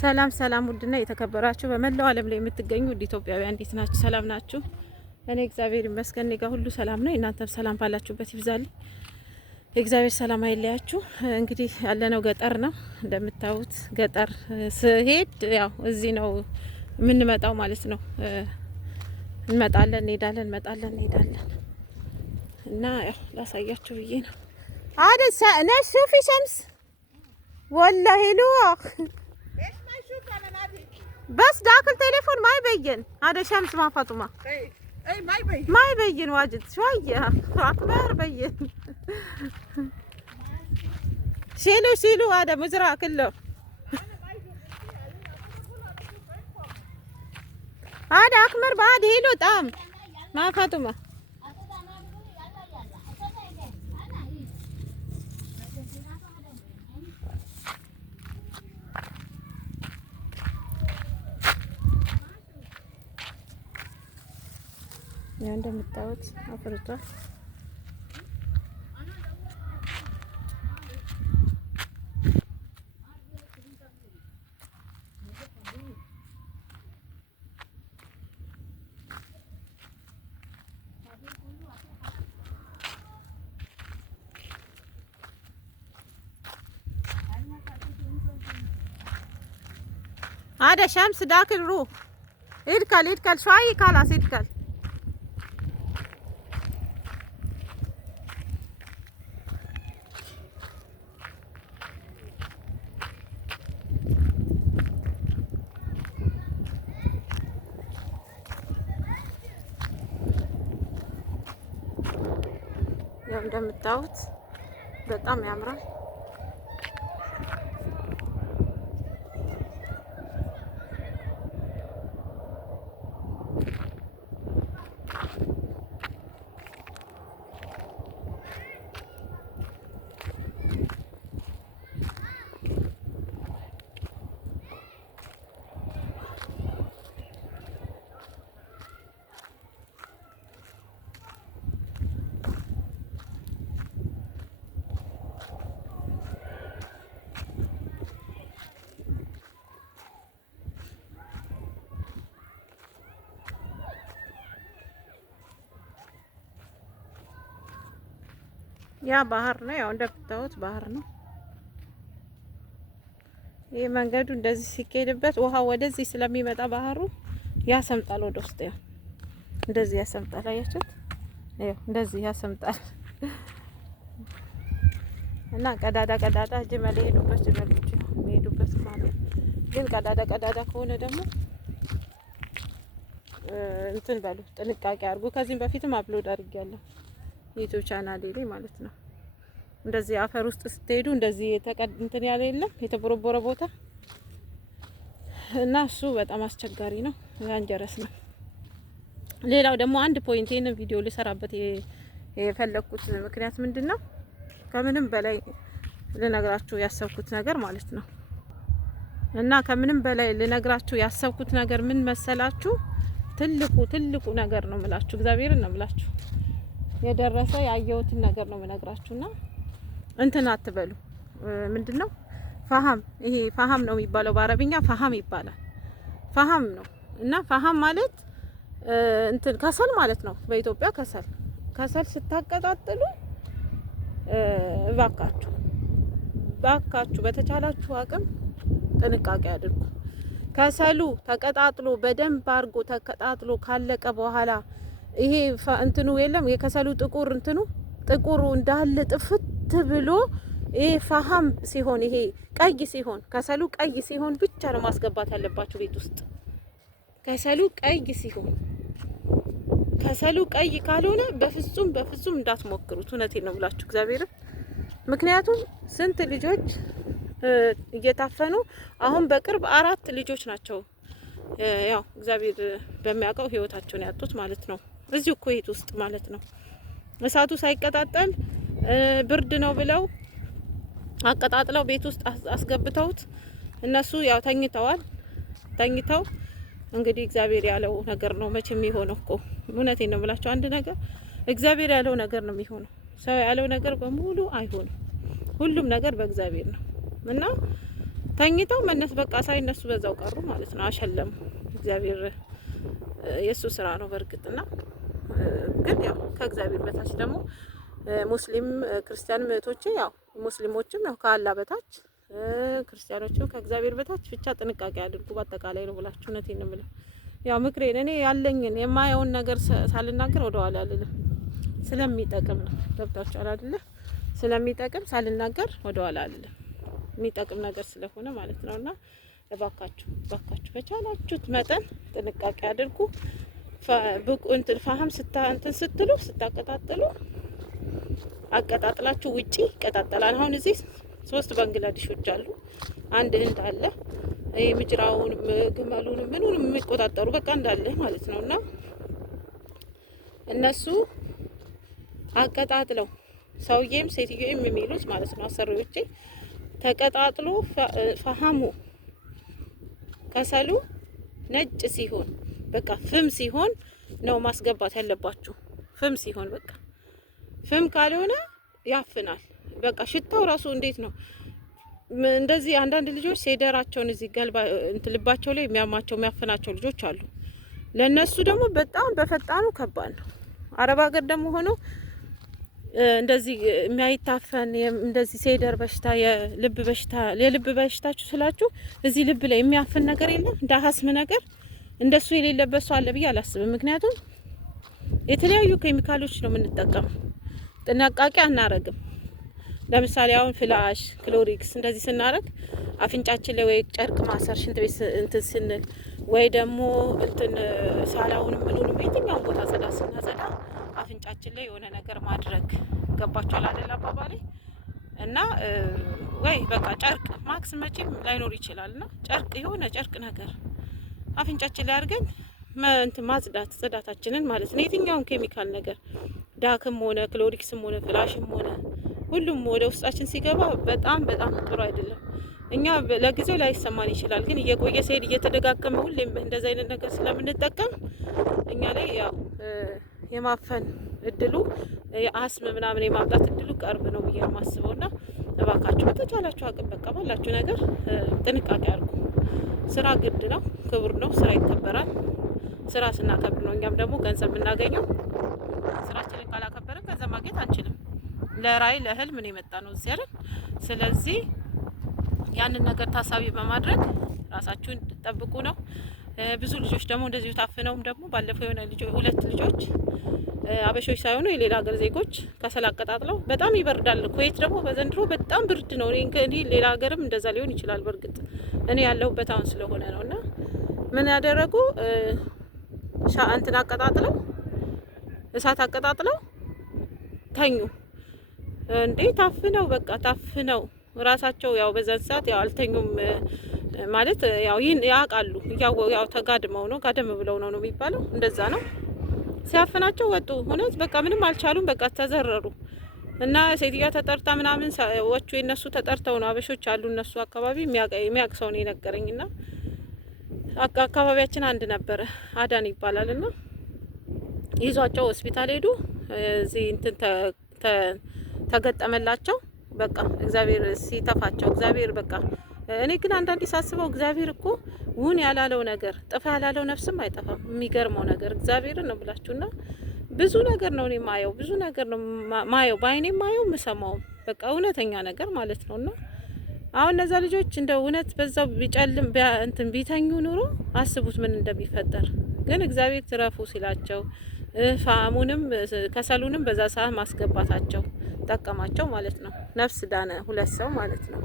ሰላም ሰላም፣ ውድና የተከበራችሁ በመላው ዓለም ላይ የምትገኙ ውድ ኢትዮጵያውያን እንዴት ናችሁ? ሰላም ናችሁ? እኔ እግዚአብሔር ይመስገን እኔ ጋር ሁሉ ሰላም ነው። እናንተም ሰላም ባላችሁበት ይብዛልኝ። የእግዚአብሔር ሰላም አይለያችሁ። እንግዲህ ያለነው ገጠር ነው እንደምታዩት። ገጠር ስሄድ ያው እዚህ ነው የምንመጣው ማለት ነው። እንመጣለን እንሄዳለን፣ እንመጣለን እንሄዳለን እና ያው ላሳያችሁ ብዬ ነው። አደሳ ነሽ ሹፊ ሸምስ والله لوخ ايش ما يشوف انا نادي بس داخل تليفون ما يبين هذا شمس ما فاطمه اي ما يبين واجد شويه اكبر بين شيلوا هذا مزرعه كله هذا اكبر بعد هيلو تام ما فاطمه ያው እንደምታዩት አፍርቷል። هذا شمس داخل روح يدكل شوي خلاص يدكل ያው እንደምታዩት በጣም ያምራል። ያ ባህር ነው። ያው እንደምታዩት ባህር ነው። ይሄ መንገዱ እንደዚህ ሲኬድበት ውሃው ወደዚህ ስለሚመጣ ባህሩ ያሰምጣል ወደ ውስጥ። ያው እንደዚህ ያሰምጣል። አያችሁት? ያው እንደዚህ ያሰምጣል እና ቀዳዳ ጅመል ሄዱበት ማለት ግን ቀዳዳ ከሆነ ደግሞ እንትን በሉ ጥንቃቄ አድርጉ። ከዚህም በፊትም አፕሎድ አድርጌያለሁ ዩቲዩብ ቻናሌ ላይ ማለት ነው። እንደዚህ አፈር ውስጥ ስትሄዱ እንደዚህ እንትን ያለ የለም የተቦረቦረ ቦታ እና እሱ በጣም አስቸጋሪ ነው፣ ያንጀረስ ነው። ሌላው ደግሞ አንድ ፖይንት ይሄንን ቪዲዮ ልሰራበት የፈለኩት ምክንያት ምንድነው? ከምንም በላይ ልነግራችሁ ያሰብኩት ነገር ማለት ነው እና ከምንም በላይ ልነግራችሁ ያሰብኩት ነገር ምን መሰላችሁ? ትልቁ ነገር ነው የምላችሁ፣ እግዚአብሔርን ነው የምላችሁ። የደረሰ ያየሁትን ነገር ነው የምነግራችሁና እንትን አትበሉ። ምንድነው ፈሃም? ይሄ ፈሃም ነው የሚባለው በአረብኛ ፈሃም ይባላል። ፈሃም ነው እና ፈሃም ማለት እንትን ከሰል ማለት ነው። በኢትዮጵያ ከሰል ስታቀጣጥሉ እባካችሁ በተቻላችሁ አቅም ጥንቃቄ አድርጉ። ከሰሉ ተቀጣጥሎ በደንብ አድርጎ ተቀጣጥሎ ካለቀ በኋላ ይሄ እንትኑ የለም የከሰሉ ጥቁሩ እንዳለ ጥፍት ብሎ ይሄ ፈሃም ሲሆን ይሄ ቀይ ሲሆን ከሰሉ ቀይ ሲሆን ብቻ ነው ማስገባት ያለባችሁ ቤት ውስጥ። ከሰሉ ቀይ ካልሆነ በፍጹም እንዳትሞክሩት። እውነቴን ነው ብላችሁ እግዚአብሔርን። ምክንያቱም ስንት ልጆች እየታፈኑ አሁን በቅርብ 4 ልጆች ናቸው ያው እግዚአብሔር በሚያውቀው ህይወታቸውን ያጡት ማለት ነው። እዚሁ ኩዌት ውስጥ ማለት ነው። እሳቱ ሳይቀጣጠል ብርድ ነው ብለው አቀጣጥለው ቤት ውስጥ አስገብተውት እነሱ ያው ተኝተው እንግዲህ እግዚአብሔር ያለው ነገር ነው መቼም የሚሆነው እኮ። እውነቴን ነው ብላችሁ አንድ ነገር እግዚአብሔር ያለው ነገር ነው የሚሆነው። ሰው ያለው ነገር በሙሉ አይሆንም። ሁሉም ነገር በእግዚአብሔር ነው እና ተኝተው መነስ በቃ ሳይነሱ በዛው ቀሩ ማለት ነው። አሸለሙ። እግዚአብሔር የሱ ስራ ነው በእርግጥና ግን ያው ከእግዚአብሔር በታች ደግሞ ሙስሊም ክርስቲያን እህቶቼ ያው ሙስሊሞችም ያው ከአላህ በታች ክርስቲያኖችም ከእግዚአብሔር በታች ብቻ ጥንቃቄ አድርጉ። በአጠቃላይ ነው ብላችሁ እውነቴን ነው የምለው። ያው ምክሬን እኔ ያለኝን የማየውን ነገር ሳልናገር ወደ ኋላ አልልም። ስለሚጠቅም ነው። ገብታችኋል አይደለ? ስለሚጠቅም ሳልናገር ወደ ኋላ አልልም። የሚጠቅም ነገር ስለሆነ ማለት ነውና እባካችሁ በቻላችሁት መጠን ጥንቃቄ አድርጉ። ብቁ እንትን ፋሃም ስትሉ ስታቀጣጥሉ አቀጣጥላችሁ ውጪ ይቀጣጠላል። አሁን እዚህ 3 ባንግላዴሾች አሉ፣ አንድ ህንድ አለ። ይሄ ምጅራውን ግመሉን ምኑን የሚቆጣጠሩ በቃ እንዳለ ማለት ነውና እነሱ አቀጣጥለው ሰውዬም ሴትዮም የሚሉት ማለት ነው አሰሪዎቼ ተቀጣጥሎ ፋሃሙ ከሰሉ ነጭ ሲሆን በቃ ፍም ሲሆን ነው ማስገባት ያለባችሁ። ፍም ሲሆን በቃ ፍም ካልሆነ ያፍናል። በቃ ሽታው ራሱ እንዴት ነው እንደዚህ አንዳንድ ልጆች ሴደራቸውን እዚህ ገልባ ልባቸው ላይ የሚያፍናቸው ልጆች አሉ። ለነሱ ደግሞ በጣም በፈጣኑ ከባድ ነው። አረብ ሀገር ደግሞ ሆኖ እንደዚህ የሚያይታፈን እንደዚህ ሴደር በሽታ የልብ በሽታችሁ ስላችሁ እዚህ ልብ ላይ የሚያፍን ነገር የለም። እንደ አስም ነገር እንደሱ የሌለበት ሰው አለ ብዬ አላስብም። ምክንያቱም የተለያዩ ኬሚካሎች ነው የምንጠቀመው። ጥንቃቄ አናረግም። ለምሳሌ አሁን ፍላሽ፣ ክሎሪክስ እንደዚህ ስናረግ አፍንጫችን ላይ ወይ ጨርቅ ማሰር ሽንት ቤት እንትን ስንል ወይ ደግሞ እንትን ሳላውንም ምኑንም የትኛውን ቦታ ጸዳ ስናጸዳ አፍንጫችን ላይ የሆነ ነገር ማድረግ ገባችኋል አይደል አባባሌ? እና ወይ በቃ ጨርቅ ማክስ መቼም ላይኖር ይችላልና ጨርቅ የሆነ ጨርቅ ነገር አፍንጫችን ላይ አድርገን እንትን ማጽዳት ጽዳታችንን ማለት ነው። የትኛውን ኬሚካል ነገር ዳክም ሆነ ክሎሪክስም ሆነ ፍላሽም ሆነ ሁሉም ወደ ውስጣችን ሲገባ በጣም ጥሩ አይደለም። እኛ ለጊዜው ላይሰማን ይችላል፣ ግን እየቆየ ሲሄድ እየተደጋገመ ሁሌም እንደዚህ አይነት ነገር ስለምንጠቀም እኛ ላይ ያው የማፈን እድሉ የአስም ምናምን የማምጣት እድሉ ቅርብ ነው ብዬ ነው የማስበውና እባካችሁ በተቻላችሁ አቅም በቃ ባላችሁ ነገር ጥንቃቄ አድርጉ። ስራ ግድ ነው፣ ክቡር ነው፣ ስራ ይከበራል። ስራ ስናከብር ነው እኛም ደግሞ ገንዘብ የምናገኘው። ስራችንን ካላከበርን ገንዘብ ማግኘት አንችልም። ለራይ ለህልም ምን የመጣ ነው እዚህ አይደል? ስለዚህ ያንን ነገር ታሳቢ በማድረግ ራሳችሁን ጠብቁ ነው። ብዙ ልጆች ደግሞ እንደዚሁ ታፍነውም ደግሞ ባለፈው የሆነ ሁለት ልጆች አበሾች ሳይሆኑ የሌላ ሀገር ዜጎች ከሰል አቀጣጥለው በጣም ይበርዳል። ኩዌት ደግሞ በዘንድሮ በጣም ብርድ ነው። እኔ ሌላ ሀገርም እንደዛ ሊሆን ይችላል። በእርግጥ እኔ ያለሁበት አሁን ስለሆነ ነውና ምን ያደረጉ እንትን አቀጣጥለው እሳት አቀጣጥለው ተኙ። እንዴ ታፍነው በቃ ታፍነው ራሳቸው ያው በዛን ሰዓት ያው አልተኙም ማለት ያው ይህን ያውቃሉ። ያው ተጋድመው ነው ጋደም ብለው ነው የሚባለው እንደዛ ነው። ሲያፍናቸው ወጡ። እውነት በቃ ምንም አልቻሉም። በቃ ተዘረሩ እና ሴትዮዋ ተጠርታ ምናምን ወቹ የነሱ ተጠርተው ነው አበሾች አሉ እነሱ አካባቢ የሚያውቅ ሰው ነው የነገረኝና አካባቢያችን አንድ ነበረ አዳን ይባላልና ይዟቸው ሆስፒታል ሄዱ። እዚህ እንትን ተገጠመላቸው። በቃ እግዚአብሔር ሲተፋቸው እግዚአብሔር በቃ እኔ ግን አንዳንዴ ሳስበው እግዚአብሔር እኮ ውን ያላለው ነገር ጥፋ ያላለው ነፍስም አይጠፋም። የሚገርመው ነገር እግዚአብሔርን ነው ብላችሁና ብዙ ነገር ነው እኔ ማየው፣ ብዙ ነገር ነው ማየው፣ በአይኔ ማየው፣ የምሰማው በቃ እውነተኛ ነገር ማለት ነውና አሁን እነዛ ልጆች እንደ እውነት በዛው ቢጨልም እንትን ቢተኙ ኑሮ አስቡት ምን እንደሚፈጠር። ግን እግዚአብሔር ትረፉ ሲላቸው ፋሙንም ከሰሉንም በዛ ሰዓት ማስገባታቸው ጠቀማቸው ማለት ነው። ነፍስ ዳነ 2 ሰው ማለት ነው።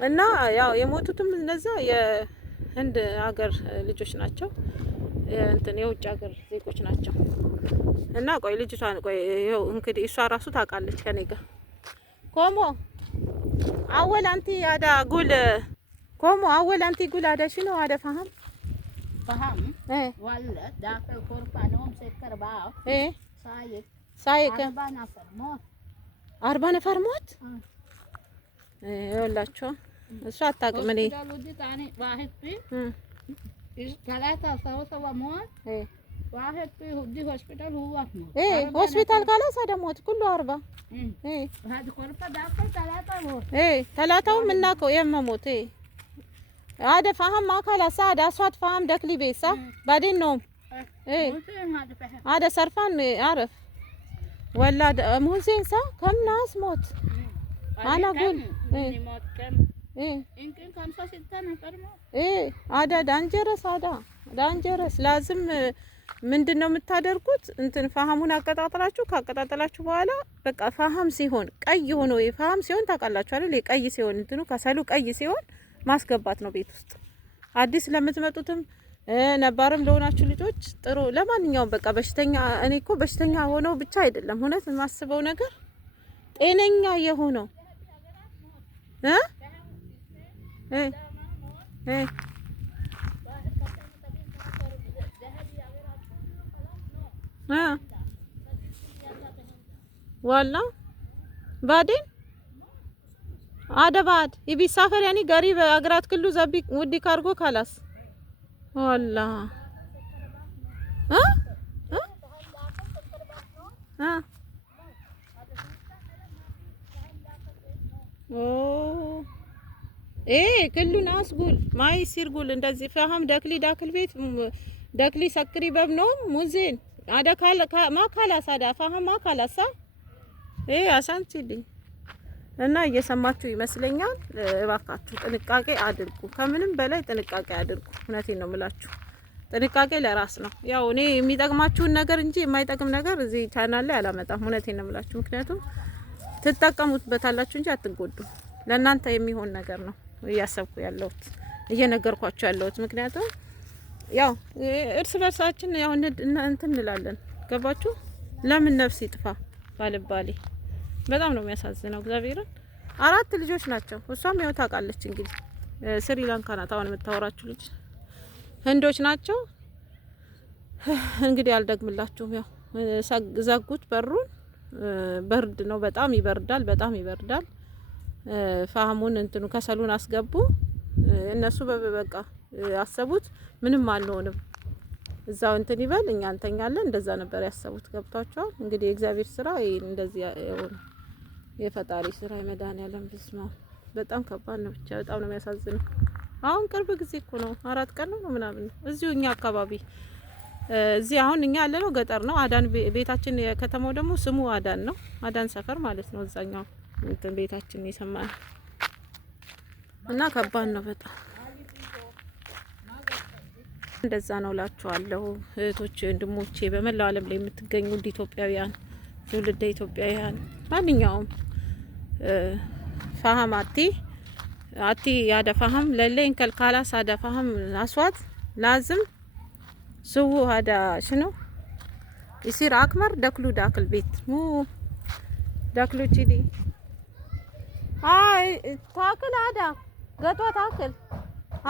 እና ያው የሞቱትም እነዛ የህንድ ሀገር ልጆች ናቸው። እንትን የውጭ ሀገር ዜጎች ናቸው። እና ቆይ ልጅቷን ቆይ ይኸው እንግዲህ እሷ ራሱ ታውቃለች ከኔ ጋር ኮሞ አወል አንቲ አዳ ጉል ኮሞ አወል አንቲ ጉል አዳ ሽኖ አዳ ፋሃም ወለ ዳከ ኮርፓ ነው ሰከር ባው ሳይክ 40 ነፈር ሞት ይኸውላችሁ እሷ አታውቅም። እኔ ሆስፒታል ካለ ሰደሞት ኩሉ 40 ተላታው ምናከው የመሞት هذا فهم ما خلا سعد أصوات فهم دخلي بيسا بعدين نوم إيه هذا سرفان عارف ولا مو زين صح كم ناس موت أنا أقول إيه يمكن 5-6 نفر موت إيه هذا دانجرس هذا دانجرس لازم ምንድነው የምታደርጉት እንትን ፋሃሙን አቀጣጥላችሁ ካቀጣጠላችሁ በኋላ በቃ ፋሃም ሲሆን ቀይ ሆኖ የፋሃም ሲሆን ታውቃላችሁ አይደል የቀይ ሲሆን እንትኑ ከሰሉ ቀይ ሲሆን ማስገባት ነው ቤት ውስጥ አዲስ ለምትመጡትም ነባርም ለሆናችሁ ልጆች ጥሩ ለማንኛውም በቃ በሽተኛ እኔ እኮ በሽተኛ ሆነው ብቻ አይደለም እውነት የማስበው ነገር ጤነኛ የሆነው والله بعدين عاد بعد يبي يسافر يعني قريب اقرات كله زبي ودي كارغو خلاص والله ها ها اوه ايه كله ناس قول ما يصير قول እንደዚህ فهم داكلي داكل بيت داكلي سكري ببنوم مو زين هذا ما خلاص هذا فهم ما خلاص አሳንቺልኝ እና እየሰማችሁ ይመስለኛል። እባካችሁ ጥንቃቄ አድርጉ፣ ከምንም በላይ ጥንቃቄ አድርጉ። እውነቴን ነው የምላችሁ፣ ጥንቃቄ ለራስ ነው። ያው እኔ የሚጠቅማችሁን ነገር እንጂ የማይጠቅም ነገር እዚህ ቻናል ላይ አላመጣም። እውነቴን ነው የምላችሁ፣ ምክንያቱም ትጠቀሙበታላችሁ እንጂ አትጎዱም። ለእናንተ የሚሆን ነገር ነው እያሰብኩ ያለሁት እየነገርኳችሁ ያለሁት። ምክንያቱም ያው እርስ በርሳችን ያው እንትን እንላለን። ገባችሁ? ለምን ነፍስ ይጥፋ ባልባሌ በጣም ነው የሚያሳዝነው። እግዚአብሔርን 4 ልጆች ናቸው። እሷም ያው ታውቃለች እንግዲህ ስሪላንካ ናት አሁን የምታወራችሁ ልጅ ህንዶች ናቸው። እንግዲህ አልደግምላችሁም። ያው ዘጉት በሩን። በርድ ነው፣ በጣም ይበርዳል፣ በጣም ይበርዳል። ፋህሙን እንትኑ ከሰሉን አስገቡ። እነሱ በቃ አሰቡት ምንም አንሆንም እዛው እንትን ይበል እኛ እንተኛለን። እንደዛ ነበር ያሰቡት። ገብቷቸዋል። እንግዲህ የእግዚአብሔር ስራ እንደዚህ የሆነ የፈጣሪ ስራ የመድኃኒዓለም ብስማ በጣም ከባድ ነው። ብቻ በጣም ነው የሚያሳዝነው። አሁን ቅርብ ጊዜ እኮ ነው 4 ቀን ነው ምናምን እዚሁ እኛ አካባቢ እዚህ አሁን እኛ ያለነው ገጠር ነው። አዳን ቤታችን የከተማው ደግሞ ስሙ አዳን ነው። አዳን ሰፈር ማለት ነው። እዛኛው እንትን ቤታችን የሰማነው እና ከባድ ነው በጣም እንደዛ ነው ላችኋለሁ። እህቶቼ ወንድሞቼ፣ በመላው ዓለም ላይ የምትገኙ ኢትዮጵያውያን ትውልደ ኢትዮጵያውያን ማንኛውም ፋሃም አቲ ያደ ፋሃም ለሌን ከልካላስ አደ ፋሃም አስዋት ላዝም ስው ሀዳ ሽኖ ይሲር አክመር ደክሉ ዳክል ቤት ሙ ዳክሉ ቺዲ አይ ታክል አዳ ገጧ ታክል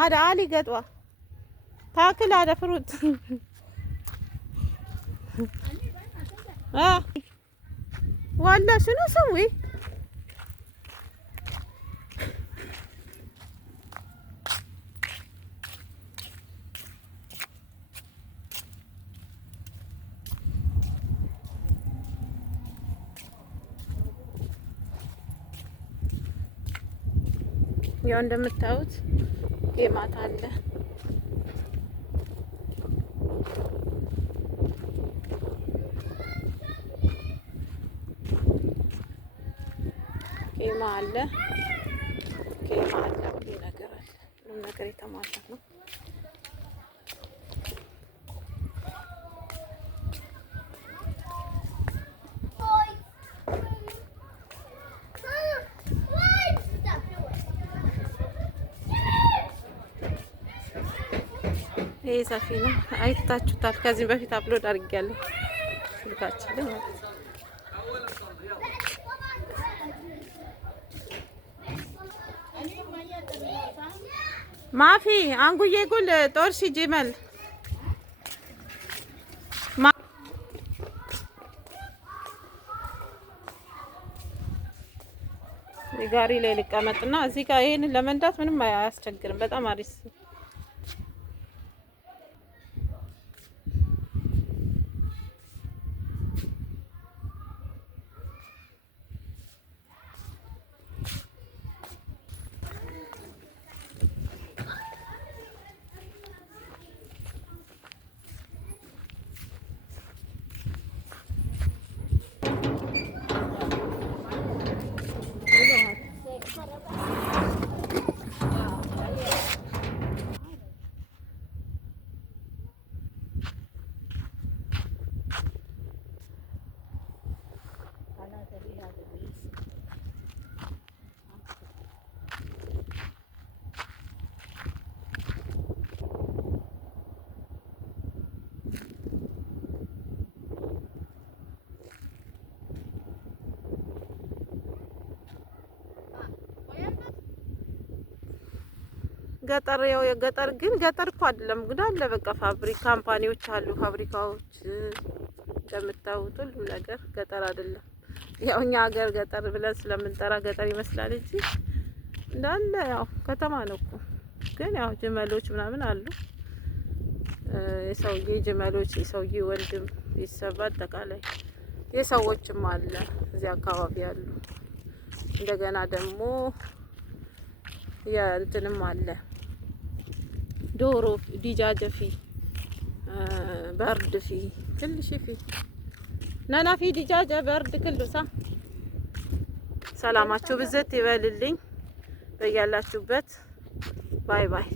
አዳ አሊ ገጧ ታክል አደ ፍሩት ዋላ ሽኖ ሰዊ ያው እንደምታዩት ጌማት አለ። ኬማ አለ፣ ኬማ አለ፣ ሁሉ ነገር አለ። ሁሉ ነገር የተሟላ ነው። ይሄ ሰፊ ነው። አይታችሁታል። ከዚህ በፊት አፕሎድ አድርጌያለሁ ስልካችን ላይ ማለት ነው። ማፊ አንጉዬ ጉል ጦርሲ ጂመል ጋሪ ላይ ልቀመጥና እዚህ ጋር ይሄንን ለመንዳት ምንም አያስቸግርም። በጣም አሪፍ ገጠር ያው የገጠር ግን ገጠር እኮ አይደለም ግን አለ በቃ ካምፓኒዎች አሉ፣ ፋብሪካዎች እንደምታዩት ሁሉም ነገር ገጠር አይደለም። ያው እኛ ሀገር ገጠር ብለን ስለምንጠራ ገጠር ይመስላል እንጂ እንዳለ ያው ከተማ ነው እኮ። ግን ያው ጅመሎች ምናምን አሉ፣ የሰውዬ ጅመሎች፣ የሰውዬ ወንድም ቤተሰብ አጠቃላይ የሰዎችም አለ እዚህ አካባቢ አሉ። እንደገና ደግሞ የእንትንም አለ ዶሮ ዲጃጀፊ በርድ ፊ ክልሽ ፊ ነናፊ ዲጃጀ በርድ ክልሳ። ሰላማችሁ ብዘት ይበልልኝ በያላችሁበት። ባይ ባይ።